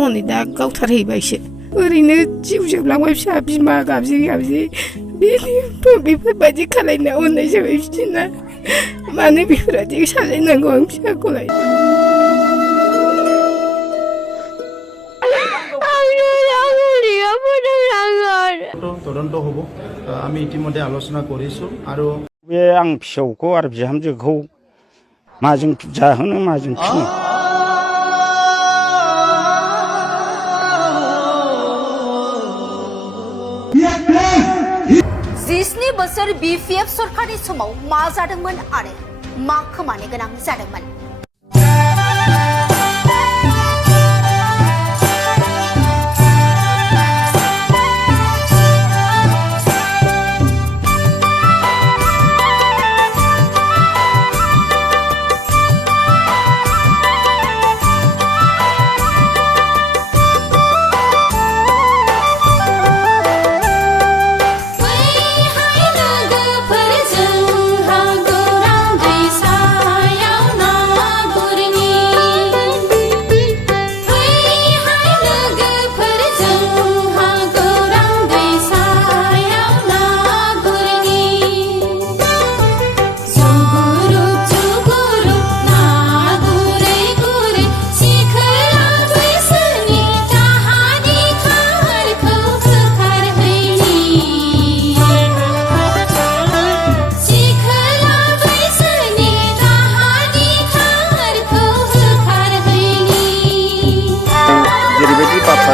हनै दा गावथारहैबायसो ओरैनो जिउ जोबलांबाय फिसा बिमा गाबजि गाबजि बेफोरबायदि खालायना अननाय जाबाय बिदिना मानो बेफोरबायदि साजायनांगौ आं फिसाखौलाय তদন্ত হ'ব আমি ইতিমধ্যে আলোচনা কৰিছোঁ আৰু बे आं फिसौखौ आरो बिहामजोखौ माजों जाहोनो माजों फिनो जिस्नि बोसोर BPF सरकारनि समाव मा जादोंमोन आरो मा खोमानो गोनां जादोंमोन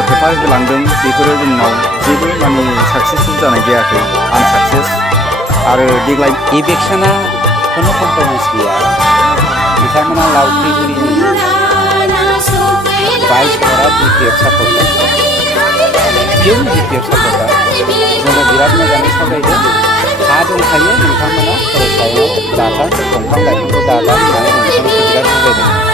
खोथा होलांदों बेफोरो जोंनाव जेबो माने साक्सेसफुल जानाय जायाखै आनसाक्सेस आरो देग्लाय इलेक्शना कोनो कम्प्रमाइज गैया बिथांमोना लावथिगिरिनि 22 घरा BPF सापर्टार जों BPF सापर्टार जोङो बिराद मोजाङै सावरायदों हा दंखायो नोंथांमोना फरायसायाव दाथां दंफां लाइफांखौ दादां होननानै जों बिराद सावरायदों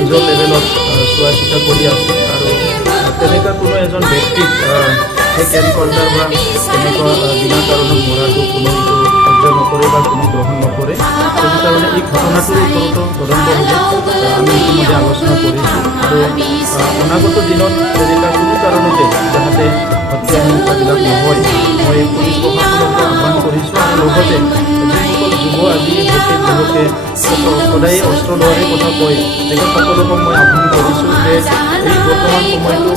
নিজৰ লেভেলত চোৱা চিতা কৰি আছে আৰু তেনেকুৱা কোনো এজন ব্যক্তিক সেই কেঞ্চাৰৰ পৰা তেনেকুৱা বিনা কাৰণত মৰাটো কোনো সহ্য নকৰে বা কোনো গ্ৰহণ নকৰে সেইকাৰণে এই ঘটনাটোৰ ওপৰতো তদন্ত হ'ব আমি ইতিমধ্যে আলোচনা কৰিছোঁ আৰু অনাগত দিনত তেনেকুৱা কোনো কাৰণতে যাতে হত্যা হিংসাবিলাক নহয় মই পুলিচ প্ৰশাসনক আহ্বান কৰিছোঁ আৰু লগতে যিসকল যুৱ আজি যুৱকে সদায় অস্ত্ৰ লোৱাৰে কথা কয় তেখেতসকলকো মই আহ্বান কৰিছোঁ যে এই বৰ্তমান সময়টো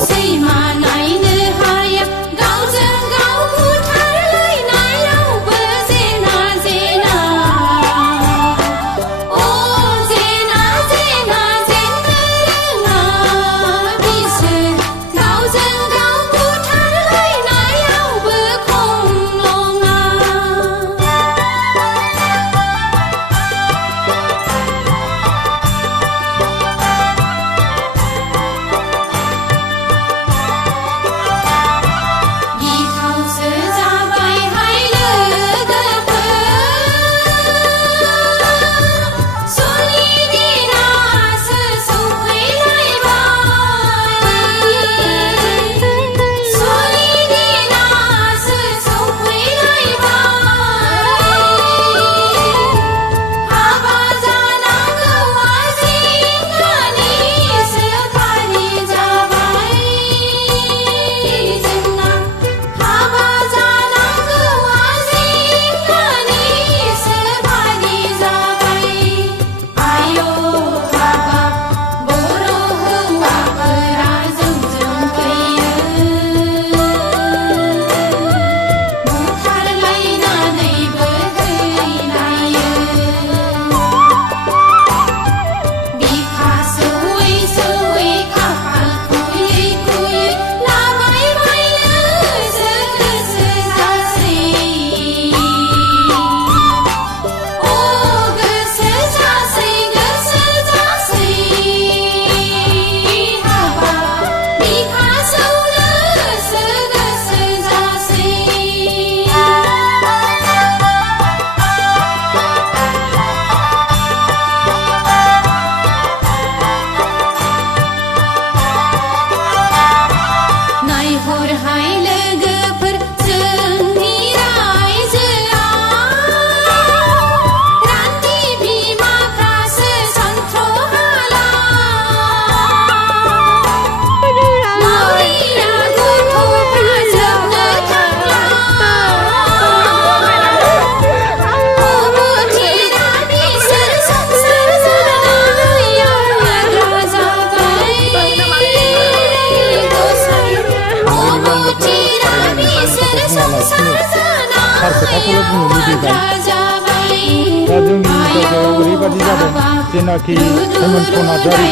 ओरैबायदि जादों जेनाखि हेमन्त नार्जारि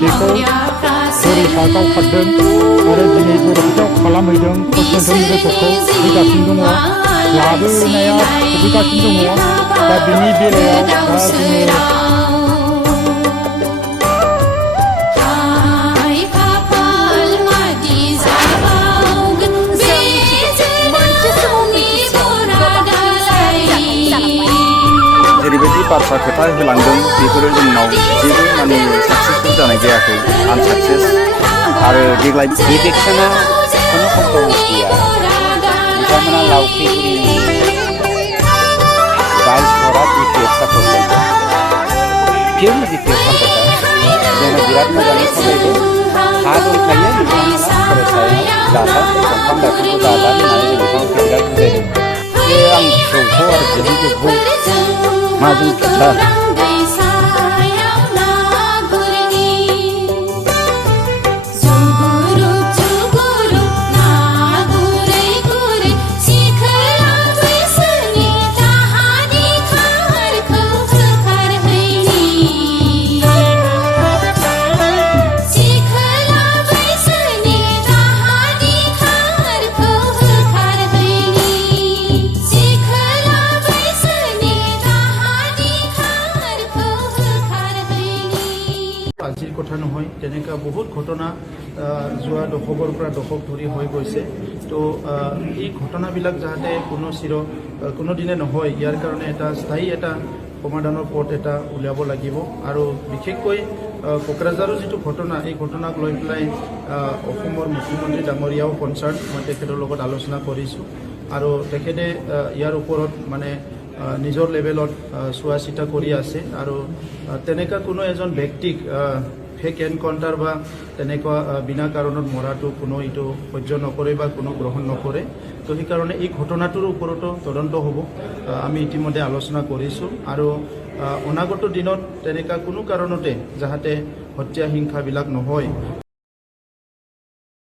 बेखौ बरिसा गावथारदों आरो दिनै बरपेटायाव खालामहैदों पस्टमर्टेम रिपर्टखौ फैगासिनो दङ लाबोनाया सफैगासिनो दङ दा बिनि बेलायाव दा जोङो जेरैबायदि बाथ्रा खोथा होलांदों बेफोरो जोंनाव जेबो माने साक्सेसफुल जानाय जायाखै आनसाक्सेस आरो देग्लाय इलेक्सना কোনো कम्प्रमाइज गैया बिथांमोना लावखिगुरिनि 22 घरा डिपिएफ सापर्टार पियरलि डिपिएफ सापर्टार जोंनो बिराद मोजाङै सामलायदों हा दंखायो बिथांमोना फरायसालियाव जाथा दंफां लाइफांखौ दाला होननानै जों बिथांमोनखौ बिराद बुजायदों जे आं फिसौखौ आरो बिहामजोखौ माजों खोथा আজিৰ কথা নহয় তেনেকা বহুত ঘটনা যোৱা দশকৰ পৰা দশক ধৰি হৈ গৈছে তো এই ঘটনাবিলাক যাতে কোনো দিনে নহয় ইয়াৰ কাৰণে এটা স্থায়ী এটা সমাধানৰ পথ এটা উলিয়াব লাগিব আৰু বিশেষকৈ কোকৰাঝাৰৰ যিটো ঘটনা এই ঘটনাক লৈ পেলাই অসমৰ মুখ্যমন্ত্ৰী ডাঙৰীয়াও কনচাৰ্ণ মই তেখেতৰ লগত আলোচনা কৰিছোঁ আৰু তেখেতে ইয়াৰ ওপৰত মানে নিজৰ লেভেলত চোৱা চিতা কৰি আছে আৰু তেনেকা কোনো এজন ব্যক্তিক ফেক এনকাউণ্টাৰ বা তেনেকুৱা বিনা কাৰণত মৰাটো কোনো এইটো সহ্য নকৰে বা কোনো গ্ৰহণ নকৰে তো সেইকাৰণে এই ঘটনাটোৰ ওপৰতো তদন্ত হ'ব আমি ইতিমধ্যে আলোচনা কৰিছোঁ আৰু অনাগত দিনত তেনেকা কোনো কাৰণতে যাতে হত্যা হিংসাবিলাক নহয়